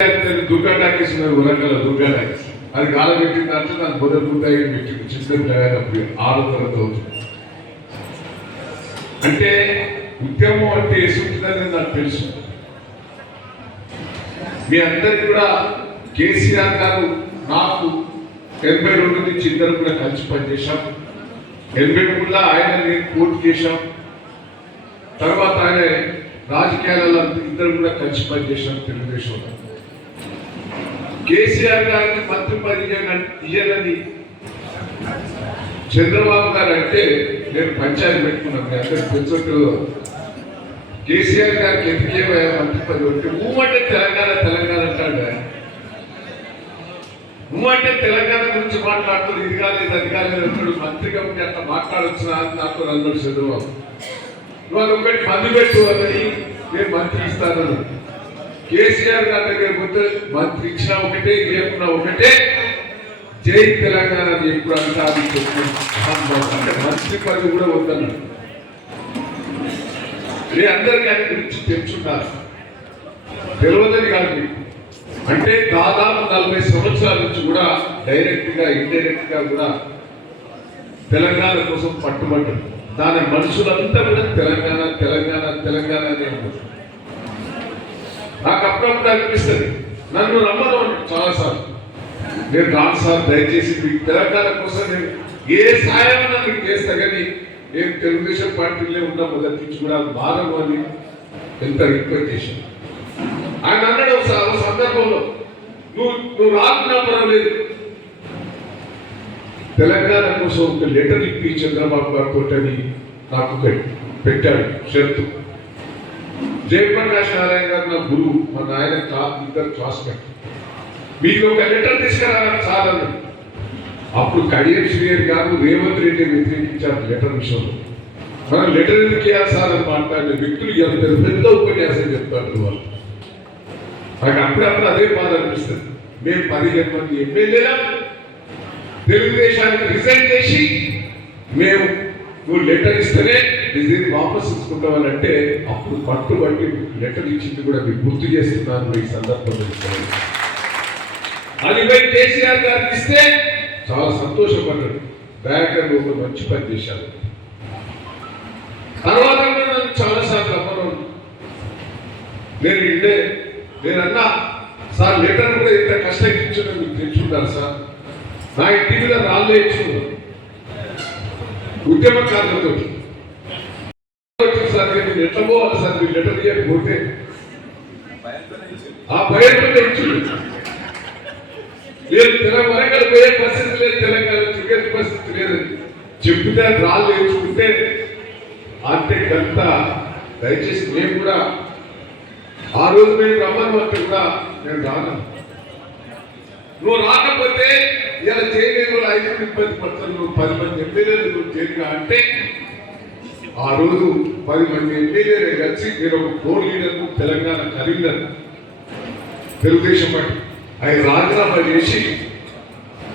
Durga talkies Warangal Durga talkies అది కాలం పెట్టిన దాంట్లో నాకు మొదలుకుంటాయి పెట్టింది చిన్న పిల్లగానప్పుడు 6వ తరగతి అవుతుంది. అంటే ఉద్యమం అంటే వేసుకుంటుందని నాకు తెలుసు. మీ అందరికి కూడా కేసీఆర్ గారు నాకు 82 నుంచి ఇద్దరు కూడా కలిసి పనిచేశాం. 83లో ఆయన నేను పోటీ చేశాం. తర్వాత ఆయన రాజకీయాలలో ఇద్దరు కూడా కలిసి పనిచేశాం తెలుగుదేశంలో. కేసీఆర్ గారికి మంత్రి ఇయ్యాలని చంద్రబాబు గారు అంటే నేను పంచాయతీ పెట్టుకున్నాను. అందరికి తెలుసు. కేసీఆర్ గారికి ఎందుకే మంత్రి పదవి అంటే అంటే తెలంగాణ తెలంగాణ అంటాడు. అంటే తెలంగాణ గురించి మాట్లాడుతాడు. ఇది కాలేదు అది కాలేదు అంటాడు. మంత్రిగా ఉంటే అట్లా మాట్లాడొచ్చిన నాకు అన్నాడు చంద్రబాబు. నువ్వు ఒకటి మంది పెట్టు అని నేను మంత్రి ఇస్తాను. కేసీఆర్ గారి దగ్గర పోతే మంత్రి ఇచ్చినా ఒకటే లేకున్నా ఒకటే, జై తెలంగాణ ఎప్పుడు అంతా అంటే మంత్రి పదవి కూడా వద్దన్నాడు. నేను అందరికీ ఆయన గురించి తెలుసున్నారు. తెలియదని కాదు మీకు. అంటే దాదాపు 40 సంవత్సరాల నుంచి కూడా డైరెక్ట్ గా ఇండైరెక్ట్ గా కూడా తెలంగాణ కోసం పట్టుబడ్డారు. దాని మనుషులంతా కూడా తెలంగాణ తెలంగాణ తెలంగాణ అనే ఉన్నారు. నాకు అప్పుడప్పుడు అనిపిస్తుంది, నన్ను రమ్మను చాలాసార్లు. నేను రాను సార్, దయచేసి మీకు తెలంగాణ కోసం నేను ఏ సాయం మీకు చేస్తా, కానీ నేను తెలుగుదేశం పార్టీలో ఉన్న మొదటి నుంచి కూడా భారం అని ఎంత రిక్వెస్ట్ చేశాను. ఆయన అన్నాడు ఒక సందర్భంలో, నువ్వు రాకున్నా పర్వాలేదు, తెలంగాణ కోసం ఒక లెటర్ ఇప్పి చంద్రబాబు గారితో అని నాకు పెట్టాడు షరతు. జయప్రకాష్ నారాయణ గారు నా గురువు, మా నాయన ఇద్దరు క్లాస్మేట్. మీకు ఒక లెటర్ తీసుకురావాలి సార్ అన్నాడు. అప్పుడు కడియం శ్రీహరి గారు రేవంత్ రెడ్డి వ్యతిరేకించారు లెటర్ విషయంలో. మనం లెటర్ ఎందుకు ఇవ్వాలి సార్ అని మాట్లాడే వ్యక్తులు ఎంత పెద్ద ఉపన్యాసం చెప్తారు వాళ్ళు. నాకు అప్పుడప్పుడు అదే బాధ అనిపిస్తుంది. మేము 15 మంది ఎమ్మెల్యేలా తెలుగుదేశానికి రిజైన్ చేసి మేము నువ్వు లెటర్ ఇస్తేనే రిజైన్ వాపసు తీసుకుంటామని అంటే అప్పుడు పట్టుబట్టి లెటర్ ఇచ్చింది కూడా మీకు గుర్తు చేస్తున్నాను ఈ సందర్భంలో. అది పోయి కేసీఆర్ గారికి ఇస్తే చాలా సంతోషపడ్డాడు. బ్యాంకర్ ఒక మంచి పని చేశారు. తర్వాత నన్ను చాలాసార్లు అమ్మను నేను అన్నా సార్ లెటర్ కూడా ఎంత కష్టం ఇచ్చిందో మీకు తెలుసుకుంటారు సార్. నా ఇంటి మీద రాళ్ళు ఇచ్చుకున్నాను ఉద్యమకారులతో. సార్ నేను ఎట్లా పోవాలి సార్, మీరు లెటర్ ఇవ్వకపోతే ఆ భయంతో ఇచ్చింది. లేదు వరంగల్ పోయే పరిస్థితి లేదు, తెలంగాణ తిరిగే పరిస్థితి లేదని చెప్తే రాళ్ళు వేసుకుంటే అంటే గంత. దయచేసి నేను కూడా ఆ రోజు మేము రమ్మని అంటే కూడా నేను రాను. నువ్వు రాకపోతే ఇలా జైలు 5 మంది ఇబ్బంది పడతారు, నువ్వు 10 మంది ఎమ్మెల్యేలు జైలుగా అంటే ఆ రోజు 10 మంది ఎమ్మెల్యేలు కలిసి నేను ఒక core leader Telangana Karimnagar Telugu Desam party ఆయన రాజీనామా చేసి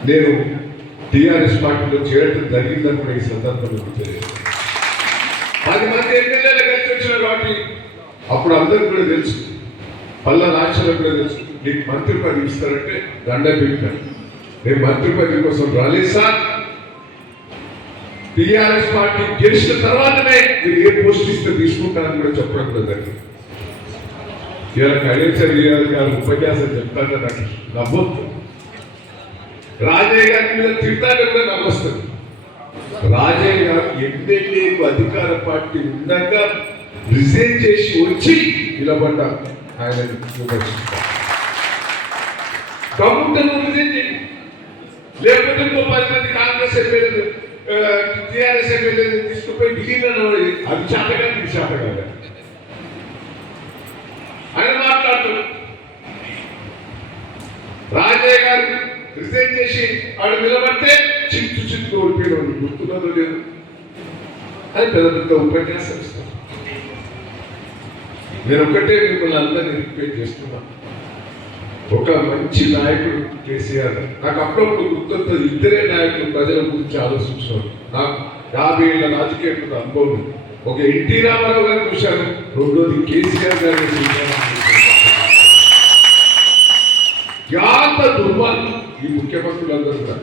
నేను టీఆర్ఎస్ పార్టీలో చేరడం జరిగిందని కూడా ఈ సందర్భంలో తెలియదు. 10 మంది ఎమ్మెల్యేలు కలిసి వచ్చిన కాబట్టి అప్పుడు అందరికి కూడా తెలుసు, పల్ల రాష్ట్రాలకు కూడా తెలుసు, నీకు మంత్రి పదవి ఇస్తారంటే దండ పెట్టాను. నేను మంత్రి పదవి కోసం రాలేదు సార్. టీఆర్ఎస్ పార్టీ గెలిచిన తర్వాతనే మీరు ఏ పోస్ట్ ఇస్తే తీసుకుంటానని కూడా చెప్పడం కూడా జరిగింది. ఇవాళ కళ్యాణ్ గారు ఉపన్యాసం చెప్తానే నాకు నవ్వొద్దు. రాజయ్య గారి మీద తిట్టాలని కూడా నవ్వొస్తుంది. రాజయ్య గారు ఎమ్మెల్యేకు అధికార పార్టీ ఉండగా రిజైన్ చేసి వచ్చి నిలబడ్డారు. ఆయన విమర్శిస్తారు లేకపోతే ఇంకో 10 మంది కాంగ్రెస్ ఎమ్మెల్యేలు టీఆర్ఎస్ ఎమ్మెల్యేలు తీసుకుపోయి ఢిల్లీలో అది శాతగా ఇది శాతగా ఆయన మాట్లాడుతున్నారు. రాజయ్య గారు రిజైన్ చేసి వాడు నిలబడితే చిత్తు ఓడిపోయిన గుర్తున్నదో లేదు అని పెద్ద పెద్ద ఉపన్యాసం ఇస్తాను. నేను ఒకటే మిమ్మల్ని అందరినీ రిక్వెస్ట్ చేస్తున్నాను, ఒక మంచి నాయకుడు కేసీఆర్. నాకు అప్పుడప్పుడు గుర్తొస్తుంది, ఇద్దరే నాయకులు ప్రజల గురించి ఆలోచించారు. నాకు 50 ఏళ్ల రాజకీయ అనుభవం. ఒక ఎన్టీ రామారావు గారిని చూశాను, రెండోది కేసీఆర్ గారిని చూశాను. దుర్మార్గం ఈ ముఖ్యమంత్రులందరూ కూడా.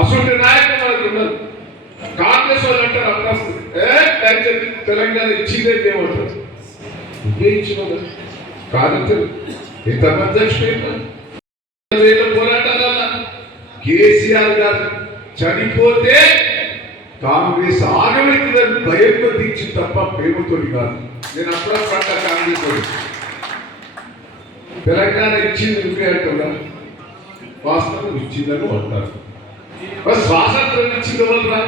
అసలు నాయకులు మనకు ఉన్నారు. కాంగ్రెస్ వాళ్ళు అంటారు అప్పుడు తెలంగాణ ఇచ్చిందే ఏమంటారు, ఇదే ఇచ్చిన కాదు ఎంతమంది చచ్చిపోయినా పోరాటాల కేసీఆర్ గారు చనిపోతే కాంగ్రెస్ ఆగమైతుందని భయంతో తీర్చి తప్ప ప్రేమతో కాదు. నేను అప్పుడప్పుడు కాంగ్రెస్ తెలంగాణ ఇచ్చింది నువ్వే అంటున్నా, వాస్తవం ఇచ్చిందని అంటారు. స్వాతంత్రం ఇచ్చింది వాళ్ళు రా,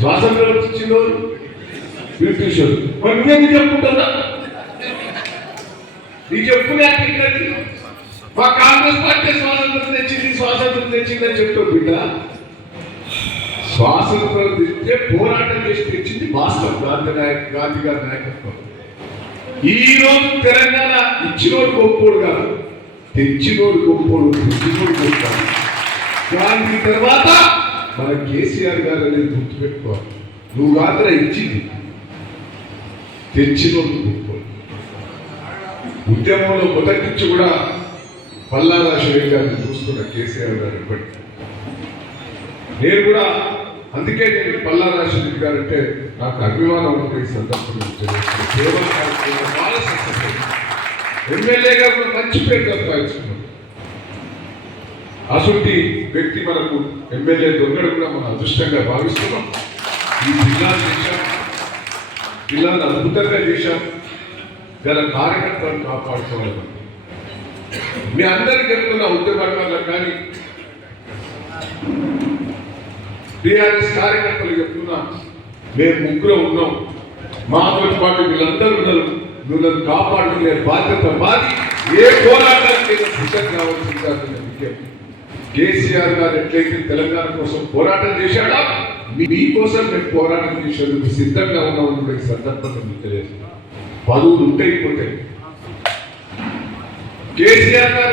స్వాతంత్రం ఇచ్చింది వాళ్ళు బ్రిటిష్ వాళ్ళు. మరి నువ్వెందుకు చెప్పుకుంటున్నా? నీ చెప్పుకునే మా కాంగ్రెస్ పార్టీ స్వాతంత్రం తెచ్చిందని చెప్తావు బిడ్డ. స్వాతంత్రం తెచ్చే పోరాటం చేసి తెచ్చింది వాస్తవం గాంధీ గారి నాయకత్వం. ఈ రోజు తెలంగాణ ఇచ్చినోడు గొప్పోడు కాదు, తెచ్చినోడు గొప్పోడు, తెచ్చినోడు గొప్ప. గాంధీ తర్వాత మన కేసీఆర్ గారు అనేది గుర్తుపెట్టుకోవాలి. నువ్వు కాదురా ఇచ్చింది, తెచ్చినోడు గొప్పోడు. ఉద్యమంలో మొదటి నుంచి కూడా పల్లా రాజశేఖర్ గారిని చూస్తున్న కేసీఆర్ గారు ఇప్పటికీ. నేను కూడా అందుకే నేను పల్లా రాజశేఖర్ గారు అంటే నాకు అభిమానం ఉంటుంది. ఈ సందర్భంలో ఎమ్మెల్యేగా కూడా మంచి పేరు సంపాదించుకున్నాడు. అసలు వ్యక్తి మనకు ఎమ్మెల్యే దొరకడం కూడా మనం అదృష్టంగా భావిస్తున్నాం. ఈ జిల్లాను చేశాం, జిల్లాను అద్భుతంగా చేశాం. గల కార్యకర్తలను కాపాడుకోవాలి. మీ అందరికీ చెప్తున్న ఉద్యమకారులకు కానీ టీఆర్ఎస్ కార్యకర్తలు చెప్తున్నా, మేము ముగ్గురు ఉన్నాం, మాతో పాటు వీళ్ళందరూ ఉన్నారు, వీళ్ళని కాపాడుకునే బాధ్యత మాది. ఏ పోరాటానికి సిద్ధం కావాల్సింది. కేసీఆర్ గారు ఎట్లయితే తెలంగాణ కోసం పోరాటం చేశాడో మీకోసం మేము పోరాటం చేసేందుకు సిద్ధంగా ఉన్నామని కూడా ఈ సందర్భంగా మీకు తెలియదు. పదవులు ఉంటాయి పోతాయి. కేసీఆర్ గారు